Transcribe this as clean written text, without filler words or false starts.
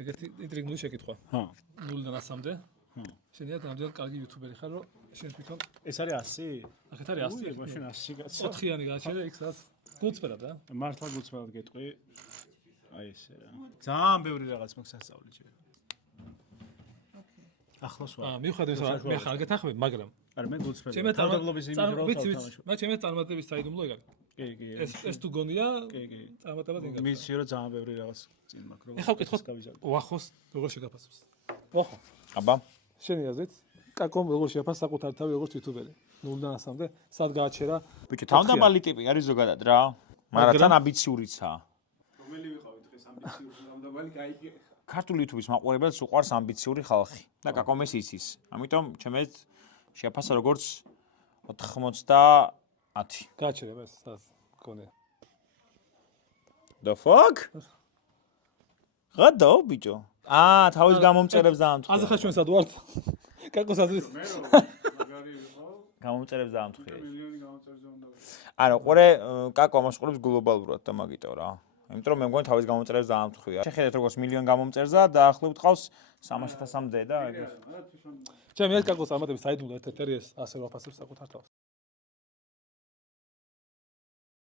ეგეთი ინტრიგული შეკითხვა. ჰა. 0-დან 100-მდე. შენია ნამდვილად კარგი იუთუბერი ხარ, რომ შენ თვითონ ეს არის 100? ახეთ არის 100. მაშინ 100 კაცი. 4-იანი გააჩერე, იქ სადაც გულწრფელად რა. მართლა გულწრფელად გეტყვი. აი ესე რა. ძალიან ბევრი რაღაც მაქვს სასწავლი ჯერ. ახლოს ვარ. მივხვდი მე ხარ გეთახმები, მაგრამ არა მე გულწრფელი. ჩემი თავდადლობის იმით რომ ვიცი, მე ჩემი წარმატების საიდუმლო ეგ არის. კი. ეს თუ გონია, კი. წარმატებად იგავ. მიცი რომ ძალიან ბევრი რაღაც წინ მაქვს რომ. ეხლა ვკითხოთ ვახოს როგორ შეგაფასებს. ვახო. აბა. შენი აზრით, კაკომ როგორ შეაფასა საკუთარ თავი როგორც იუთუბერი? 0-დან 100-მდე, სად გააჩერა? ბიჭო, თავდამალი ტიპი არის ზოგადად რა. მაგრამ თან ამბიციურიცაა. რომელი ვიყავი დღეს ამბიციური თავდამალი გაიგე. ქართული YouTube-ის მაყურებელს უყვარს ამბიციური ხალხი და კაკომეს იცის. ამიტომ ჩემეთ შეაფასა როგორც 90. გააჩერა ეს სად გონია. The fuck? გადაო ბიჭო. თავის გამომწერებს დაამთხია. აზრ ხარ ჩვენ სად ვართ? კაკოს აზრით. მე რომ მაგარი ვიყო. გამომწერებს დაამთხია. მილიონი გამოწერზე უნდა. არა, ყურე კაკო ამას ყურებს გლობალურად და მაგიტო რა. იმიტომ რომ მე მგონი თავის გამომწერებს დაამთხია. შეხედეთ როგორც მილიონ გამომწერზა და ახლობთ ყავს 300.000-მდე და ეგ. ჩემი ეს კაკოს წარმატების საიდუმლო ერთ-ერთი ეს ასე ვაფასებს საკუთარ თავს.